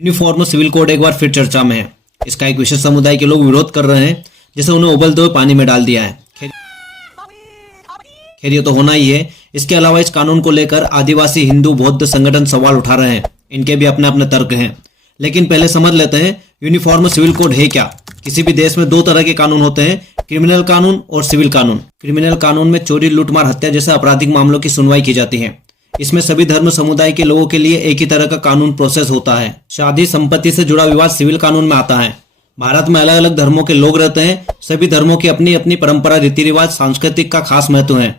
Uniform civil code एक बार फिर चर्चा में है। इसका एक विशेष समुदाय के लोग विरोध कर रहे हैं, जैसे उन्हें उबलते हुए पानी में डाल दिया है। खैर ये तो होना ही है। इसके अलावा इस कानून को लेकर आदिवासी हिंदू बौद्ध संगठन सवाल उठा रहे हैं। इनके भी अपने अपने तर्क हैं, लेकिन पहले समझ लेते हैं यूनिफॉर्म सिविल कोड है क्या। किसी भी देश में दो तरह के कानून होते हैं, क्रिमिनल कानून और सिविल कानून। क्रिमिनल कानून में चोरी, लूटमार, हत्या जैसे आपराधिक मामलों की सुनवाई की जाती है। इसमें सभी धर्म समुदाय के लोगों के लिए एक ही तरह का कानून प्रोसेस होता है। शादी संपत्ति से जुड़ा विवाद सिविल कानून में आता है। भारत में अलग अलग धर्मों के लोग रहते हैं। सभी धर्मों की अपनी अपनी परंपरा, रीति रिवाज, सांस्कृतिक का खास महत्व है।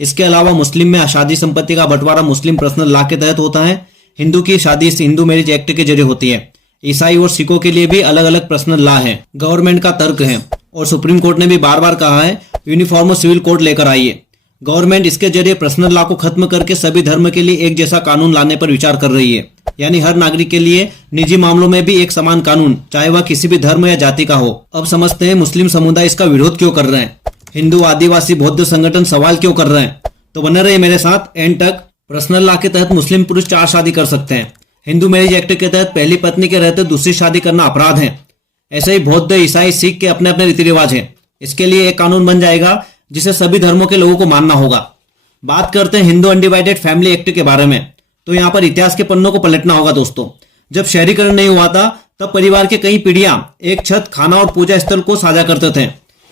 इसके अलावा मुस्लिम में शादी संपत्ति का बंटवारा मुस्लिम पर्सनल लॉ के तहत होता है। हिंदू की शादी हिंदू मैरिज एक्ट के जरिए होती है। ईसाई और सिखों के लिए भी अलग अलग पर्सनल लॉ है। गवर्नमेंट का तर्क है और सुप्रीम कोर्ट ने भी बार बार कहा है यूनिफॉर्म सिविल कोड लेकर आइए। गवर्नमेंट इसके जरिए पर्सनल लॉ को खत्म करके सभी धर्म के लिए एक जैसा कानून लाने पर विचार कर रही है। यानी हर नागरिक के लिए निजी मामलों में भी एक समान कानून, चाहे वह किसी भी धर्म या जाति का हो। अब समझते हैं मुस्लिम समुदाय इसका विरोध क्यों कर रहे हैं। हिंदू, आदिवासी, बौद्ध संगठन सवाल क्यों कर रहे हैं, तो बने रहिए मेरे साथ एंड तक। पर्सनल लॉ के तहत मुस्लिम पुरुष 4 शादी कर सकते हैं। हिंदू मैरिज एक्ट के तहत पहली पत्नी के रहते दूसरी शादी करना अपराध है। ऐसे ही बौद्ध, ईसाई, सिख के अपने अपने रीति रिवाज हैं। इसके लिए एक कानून बन जाएगा जिसे सभी धर्मों के लोगों को मानना होगा। बात करते हैं हिंदू अनडिवाइडेड फैमिली एक्ट के बारे में, तो यहाँ पर इतिहास के पन्नों को पलटना होगा दोस्तों। जब शहरीकरण नहीं हुआ था तब परिवार के कई पीढ़ियां एक छत, खाना और पूजा स्थल को साझा करते थे।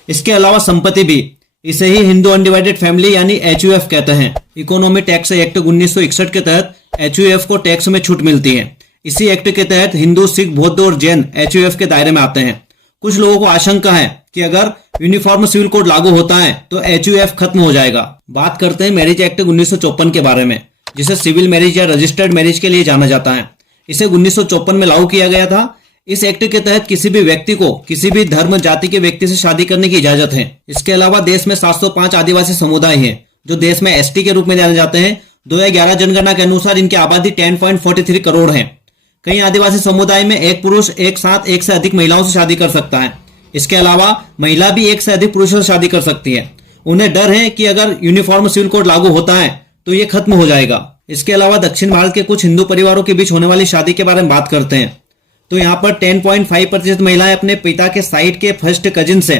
इसके अलावा संपत्ति भी। इसे ही हिंदू अनडिवाइडेड फैमिली यानी HUF कहते हैं। इकोनॉमी टैक्स एक्ट 1961 के तहत HUF को टैक्स में छूट मिलती है। इसी एक्ट के तहत हिंदू, सिख, बौद्ध और जैन HUF के दायरे में आते हैं। कुछ लोगों को आशंका है कि अगर यूनिफॉर्म सिविल कोड लागू होता है तो HUF खत्म हो जाएगा। बात करते हैं मैरिज एक्ट 1954 के बारे में, जिसे सिविल मैरिज या रजिस्टर्ड मैरिज के लिए जाना जाता है। इसे 1954 में लागू किया गया था। इस एक्ट के तहत किसी भी व्यक्ति को किसी भी धर्म, जाति के व्यक्ति से शादी करने की इजाजत है। इसके अलावा देश में 705 आदिवासी समुदाय हैं, जो देश में ST के रूप में जाने जाते हैं। 2011 जनगणना के अनुसार इनकी आबादी 10.43 करोड़ है। कई आदिवासी समुदाय में एक पुरुष एक साथ एक से अधिक महिलाओं से शादी कर सकता है। इसके अलावा महिला भी एक से अधिक पुरुषों से शादी कर सकती है। उन्हें डर है कि अगर यूनिफॉर्म सिविल कोड लागू होता है तो ये खत्म हो जाएगा। इसके अलावा दक्षिण भारत के कुछ हिंदू परिवारों के बीच होने वाली शादी के बारे में बात करते हैं, तो यहाँ पर 10.5% महिलाएं अपने पिता के साइड के फर्स्ट कजिन से,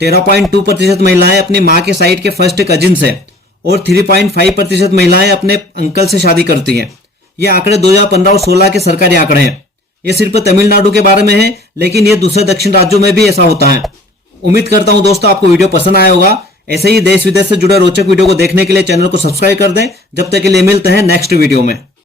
13.2% महिलाएं अपनी माँ के साइड के फर्स्ट कजिन से और 3.5% महिलाएं अपने अंकल से शादी करती हैं। ये आंकड़े 2015 और 16 के सरकारी आंकड़े हैं। ये सिर्फ तमिलनाडु के बारे में है, लेकिन ये दूसरे दक्षिण राज्यों में भी ऐसा होता है। उम्मीद करता हूं दोस्तों आपको वीडियो पसंद आया होगा। ऐसे ही देश विदेश से जुड़े रोचक वीडियो को देखने के लिए चैनल को सब्सक्राइब कर दें। जब तक के लिए मिलते हैं नेक्स्ट वीडियो में।